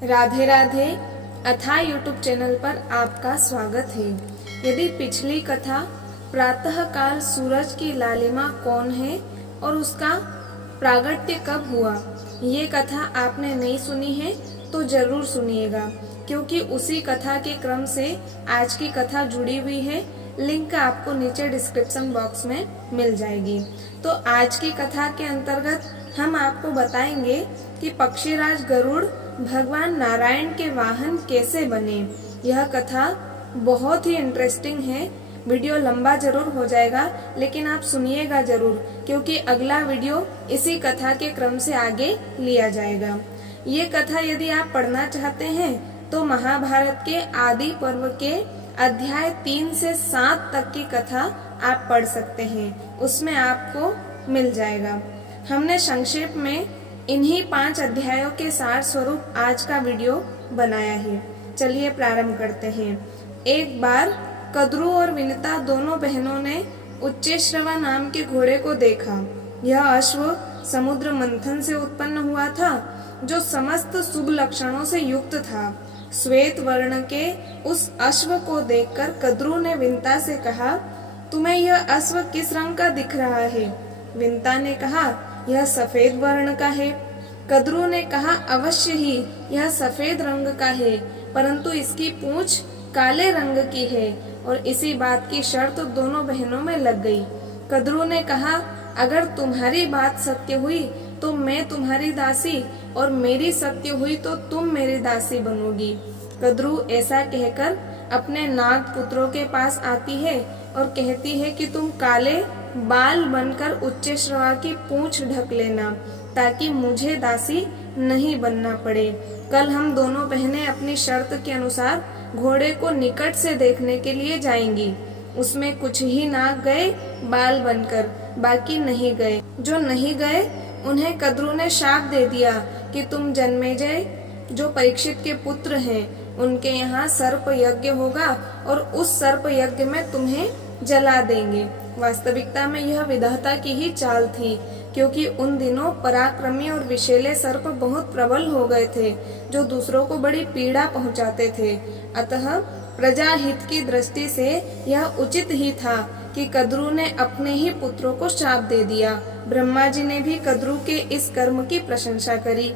राधे राधे अथा YouTube channel पर आपका स्वागत है। यदि पिछली कथा प्रातः काल सूरज की लालिमा कौन है और उसका प्रागट्य कब हुआ, ये कथा आपने नहीं सुनी है तो जरूर सुनिएगा, क्योंकि उसी कथा के क्रम से आज की कथा जुड़ी हुई है। लिंक आपको नीचे डिस्क्रिप्शन बॉक्स में मिल जाएगी। तो आज की कथा के अंतर्गत हम आपको बताएंगे कि पक्षीराज गरुड़ भगवान नारायण के वाहन कैसे बने। यह कथा बहुत ही इंटरेस्टिंग है। वीडियो लंबा जरूर हो जाएगा, लेकिन आप सुनिएगा जरूर, क्योंकि अगला वीडियो इसी कथा के क्रम से आगे लिया जाएगा। ये कथा यदि आप पढ़ना चाहते हैं तो महाभारत के आदि पर्व के अध्याय 3 से 7 तक की कथा आप पढ़ सकते हैं, उसमें आपको मिल जाएगा। हमने संक्षेप में इन्हीं 5 अध्यायों के सार स्वरूप आज का वीडियो बनाया है। चलिए प्रारंभ करते हैं। एक बार कद्रू और विनिता दोनों बहनों ने उच्चैश्रवा नाम के घोड़े को देखा। यह अश्व समुद्र मंथन से उत्पन्न हुआ था, जो समस्त शुभ लक्षणों से युक्त था। श्वेत वर्ण के उस अश्व को देखकर कद्रू ने विनिता से कहा, तुम्हें यह अश्व किस रंग का दिख रहा है? विनिता ने कहा, यह सफेद वर्ण का है। कद्रू ने कहा, अवश्य ही यह सफेद रंग का है, परंतु इसकी पूंछ काले रंग की है। और इसी बात की शर्त दोनों बहनों में लग गई। कद्रू ने कहा, अगर तुम्हारी बात सत्य हुई तो मैं तुम्हारी दासी, और मेरी सत्य हुई तो तुम मेरी दासी बनोगी। कद्रू ऐसा कहकर अपने नाग पुत्रों के पास आती है और कहती है कि तुम काले बाल बनकर उच्चैश्रवा की पूंछ ढक लेना, ताकि मुझे दासी नहीं बनना पड़े। कल हम दोनों बहनें अपनी शर्त के अनुसार घोड़े को निकट से देखने के लिए जाएंगी। उसमें कुछ ही नाग गए बाल बनकर, बाकी नहीं गए। जो नहीं गए उन्हें कद्रू ने शाप दे दिया कि तुम जन्मेजय, जो परीक्षित के पुत्र हैं, उनके यहाँ सर्प यज्ञ होगा और उस सर्प यज्ञ में तुम्हें जला देंगे। वास्तविकता में यह विधाता की ही चाल थी, क्योंकि उन दिनों पराक्रमी और विषैले सर्प बहुत प्रबल हो गए थे, जो दूसरों को बड़ी पीड़ा पहुंचाते थे। अतः प्रजा हित की दृष्टि से यह उचित ही था कि कद्रू ने अपने ही पुत्रों को शाप दे दिया। ब्रह्मा जी ने भी कद्रू के इस कर्म की प्रशंसा करी।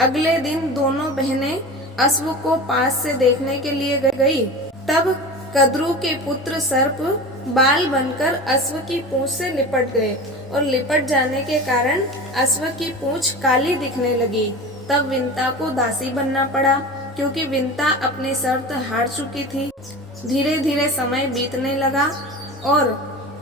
अगले दिन दोनों बहनें अश्व को पास से देखने के लिए गई। तब कद्रू के पुत्र सर्प बाल बनकर अश्व की पूंछ से लिपट गए, और लिपट जाने के कारण अश्व की पूंछ काली दिखने लगी। तब विनिता को दासी बनना पड़ा, क्योंकि विनिता अपनी शर्त हार चुकी थी। धीरे धीरे समय बीतने लगा, और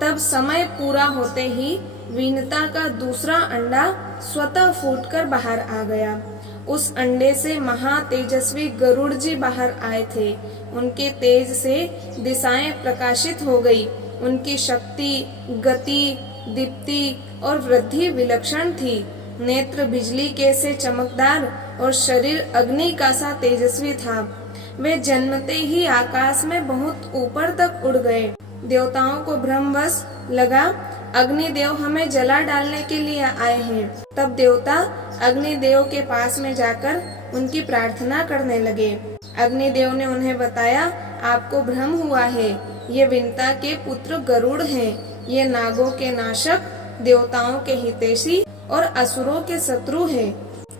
तब समय पूरा होते ही विनिता का दूसरा अंडा स्वतः फूटकर बाहर आ गया। उस अंडे से महातेजस्वी गरुड़ जी बाहर आए थे। उनके तेज से दिशाएं प्रकाशित हो गई। उनकी शक्ति, गति, दीप्ति और वृद्धि विलक्षण थी। नेत्र बिजली के से चमकदार और शरीर अग्नि का सा तेजस्वी था। वे जन्मते ही आकाश में बहुत ऊपर तक उड़ गए। देवताओं को भ्रमवश लगा, अग्निदेव हमें जला डालने के लिए आए हैं। तब देवता अग्निदेव के पास में जाकर उनकी प्रार्थना करने लगे। अग्निदेव ने उन्हें बताया, आपको भ्रम हुआ है, ये विनिता के पुत्र गरुड़ हैं। ये नागों के नाशक, देवताओं के हितैषी और असुरों के शत्रु हैं।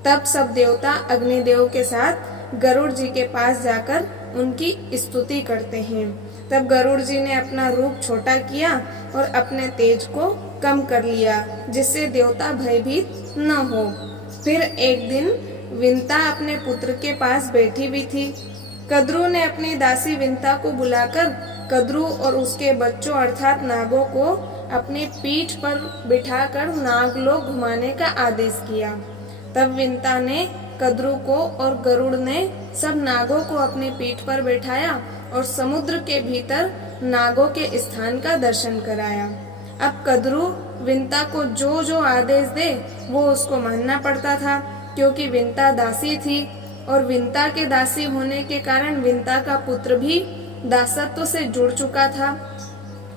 तब सब देवता अग्निदेव के साथ गरुड़ जी के पास जाकर उनकी स्तुति करते हैं। तब गरुड़ जी ने अपना रूप छोटा किया और अपने तेज को कम कर लिया, जिससे देवता भयभीत न हो। फिर एक दिन विनिता अपने पुत्र के पास बैठी हुई थी। कद्रू ने अपनी दासी विनिता को बुलाकर कद्रू और उसके बच्चों अर्थात नागों को अपनी पीठ पर बिठाकर नागलोक घुमाने का आदेश किया। तब विनिता ने कद्रू को और गरुड़ ने सब नागों को अपनी पीठ पर बैठाया और समुद्र के भीतर नागों के स्थान का दर्शन कराया। अब कद्रू विनिता को जो जो आदेश दे वो उसको मानना पड़ता था, क्योंकि विनिता दासी थी, और विनिता के दासी होने के कारण विनिता का पुत्र भी दासत्व से जुड़ चुका था।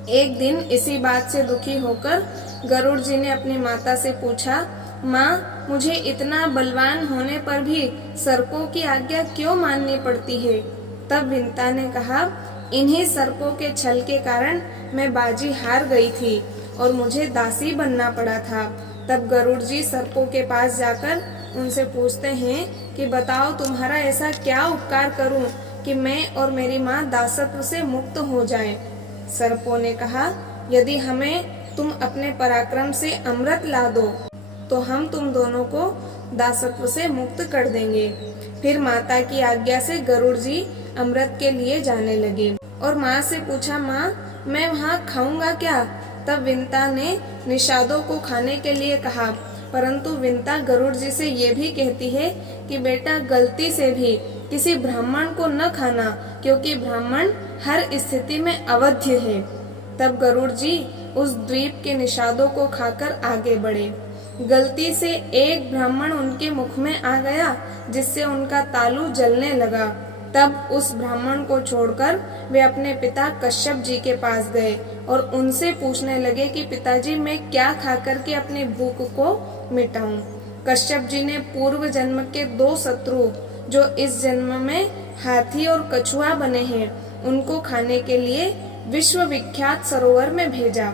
एक दिन इसी बात से दुखी होकर गरुड़ जी ने अपनी माता से पूछा, माँ, मुझे इतना बलवान होने पर भी सर्पों की आज्ञा क्यों माननी पड़ती है? तब विंता ने कहा, इन्हीं सर्पों के छल के कारण मैं बाजी हार गई थी और मुझे दासी बनना पड़ा था। तब गरुड़ जी सर्पों के पास जाकर उनसे पूछते हैं कि बताओ, तुम्हारा ऐसा क्या उपकार करूं कि मैं और मेरी माँ दासत्व से मुक्त हो जाएं? सर्पों ने कहा, यदि हमें तुम अपने पराक्रम से अमृत ला दो तो हम तुम दोनों को दासत्व से मुक्त कर देंगे। फिर माता की आज्ञा से गरुड़ जी अमृत के लिए जाने लगे और माँ से पूछा, माँ, मैं वहाँ खाऊंगा क्या? तब विंता ने निषादों को खाने के लिए कहा, परंतु विंता गरुड़ जी से ये भी कहती है कि बेटा, गलती से भी किसी ब्राह्मण को न खाना, क्योंकि ब्राह्मण हर स्थिति में अवध्य है। तब गरुड़ जी उस द्वीप के निषादों को खाकर आगे बढ़े। गलती से एक ब्राह्मण उनके मुख में आ गया, जिससे उनका तालू जलने लगा। तब उस ब्राह्मण को छोड़कर वे अपने पिता कश्यप जी के पास गए और उनसे पूछने लगे कि पिताजी, मैं क्या खाकर के अपनी भूख को मिटाऊं? कश्यप जी ने पूर्व जन्म के 2 शत्रु, जो इस जन्म में हाथी और कछुआ बने हैं, उनको खाने के लिए विश्व विख्यात सरोवर में भेजा।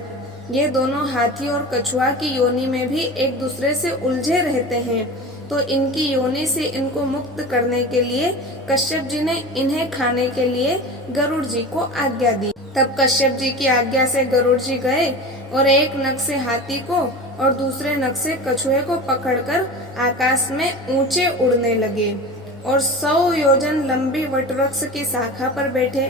ये दोनों हाथी और कछुआ की योनि में भी एक दूसरे से उलझे रहते हैं, तो इनकी योनि से इनको मुक्त करने के लिए कश्यप जी ने इन्हें खाने के लिए गरुड़ जी को आज्ञा दी। तब कश्यप जी की आज्ञा से गरुड़ जी गए और एक नख से हाथी को और दूसरे नख से कछुए को पकड़कर आकाश में ऊंचे उड़ने लगे और 100 योजन लंबी वटवृक्ष की शाखा पर बैठे।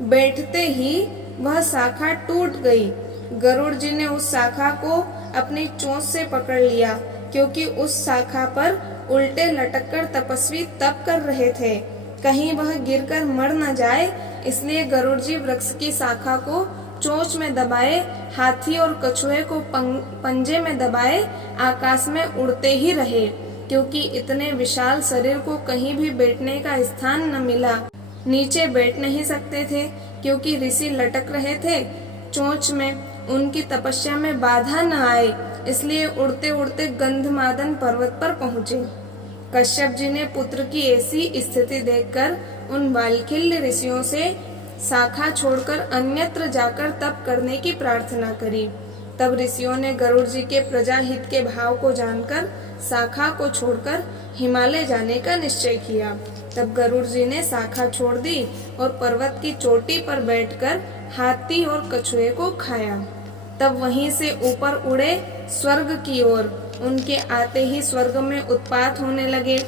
बैठते ही वह शाखा टूट गई। गरुड़ जी ने उस शाखा को अपनी चोंच से पकड़ लिया, क्योंकि उस शाखा पर उल्टे लटककर तपस्वी तप कर रहे थे। कहीं वह गिरकर मर न जाए, इसलिए गरुड़ जी वृक्ष की शाखा को चोंच में दबाए, हाथी और कछुए को पंजे में दबाए आकाश में उड़ते ही रहे, क्योंकि इतने विशाल शरीर को कहीं भी बैठने का स्थान न मिला। नीचे बैठ नहीं सकते थे, क्योंकि ऋषि लटक रहे थे चोंच में, उनकी तपस्या में बाधा न आए, इसलिए उड़ते उड़ते गंधमादन पर्वत पर पहुँचे। कश्यप जी ने पुत्र की ऐसी स्थिति देखकर उन वाल्खिल्य ऋषियों से शाखा छोड़कर अन्यत्र जाकर तप करने की प्रार्थना करी। तब ऋषियों ने गरुड़ जी के प्रजा हित के भाव को जानकर शाखा को छोड़कर हिमालय जाने का निश्चय किया। तब गरुड़ जी ने शाखा छोड़ दी और पर्वत की चोटी पर बैठकर हाथी और कछुए को खाया। तब वहीं से ऊपर उड़े स्वर्ग की ओर। उनके आते ही स्वर्ग में उत्पात होने लगे।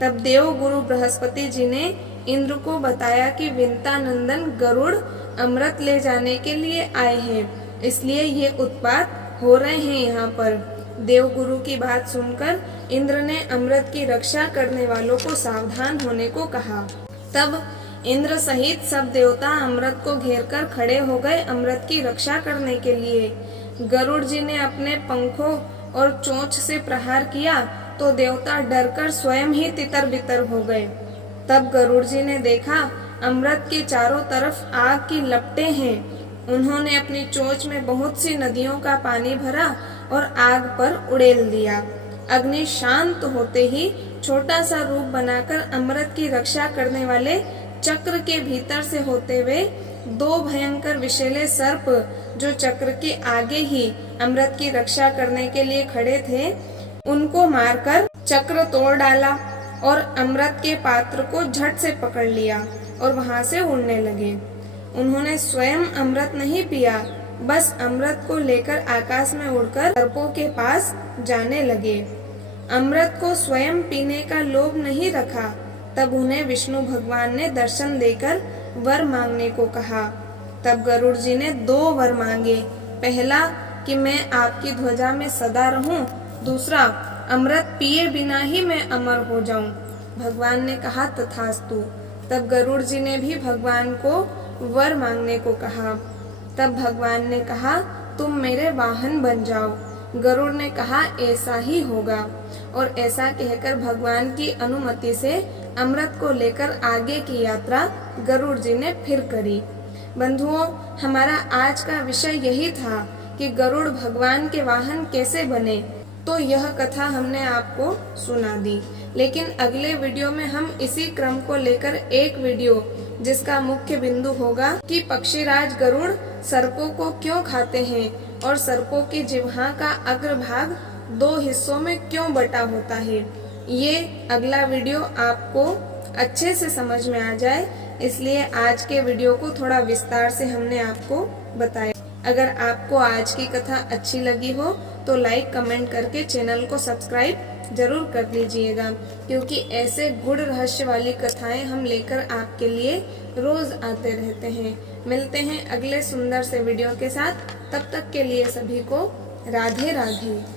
तब देव गुरु बृहस्पति जी ने इंद्र को बताया कि विंता नंदन गरुड़ अमृत ले जाने के लिए आए हैं, इसलिए ये उत्पात हो रहे हैं यहाँ पर। देव गुरु की बात सुनकर इंद्र ने अमृत की रक्षा करने वालों को सावधान होने को कहा। तब इंद्र सहित सब देवता अमृत को घेरकर खड़े हो गए अमृत की रक्षा करने के लिए। गरुड़ जी ने अपने पंखों और चोंच से प्रहार किया तो देवता डरकर स्वयं ही तितर बितर हो गए। तब गरुड़ जी ने देखा अमृत के चारों तरफ आग की लपटें हैं। उन्होंने अपनी चोंच में बहुत सी नदियों का पानी भरा और आग पर उड़ेल दिया। अग्नि शांत होते ही छोटा सा रूप बनाकर अमृत की रक्षा करने वाले चक्र के भीतर से होते हुए 2 भयंकर विषैले सर्प, जो चक्र के आगे ही अमृत की रक्षा करने के लिए खड़े थे, उनको मारकर चक्र तोड़ डाला और अमृत के पात्र को झट से पकड़ लिया और वहां से उड़ने लगे। उन्होंने स्वयं अमृत नहीं पिया, बस अमृत को लेकर आकाश में उड़कर सर्पों के पास जाने लगे। अमृत को स्वयं पीने का लोभ नहीं रखा। तब उन्हें विष्णु भगवान ने दर्शन देकर वर मांगने को कहा। तब गरुड़ जी ने 2 वर मांगे। पहला कि मैं आपकी ध्वजा में सदा रहूं, दूसरा अमृत पिए बिना ही मैं अमर हो जाऊं। भगवान ने कहा तथास्तु। तब गरुड़ जी ने भी भगवान को वर मांगने को कहा। तब भगवान ने कहा तुम मेरे वाहन बन जाओ। गरुड़ ने कहा ऐसा ही होगा, और ऐसा कहकर भगवान की अनुमति से अमृत को लेकर आगे की यात्रा गरुड़ जी ने फिर करी। बंधुओं, हमारा आज का विषय यही था कि गरुड़ भगवान के वाहन कैसे बने। तो तो यह कथा हमने आपको सुना दी। लेकिन अगले वीडियो में हम इसी क्रम को लेकर एक वीडियो जिसका मुख्य बिंदु होगा कि पक्षीराज गरुड़ सर्पों को क्यों खाते हैं और सर्पों की जिह्वा का अग्रभाग 2 हिस्सों में क्यों बटा होता है, ये अगला वीडियो आपको अच्छे से समझ में आ जाए, इसलिए आज के वीडियो को थोड़ा विस्तार से हमने आपको बताया। अगर आपको आज की कथा अच्छी लगी हो तो लाइक कमेंट करके चैनल को सब्सक्राइब जरूर कर लीजिएगा, क्योंकि ऐसे गूढ़ रहस्य वाली कथाएं हम लेकर आपके लिए रोज आते रहते हैं। मिलते हैं अगले सुंदर से वीडियो के साथ, तब तक के लिए सभी को राधे राधे।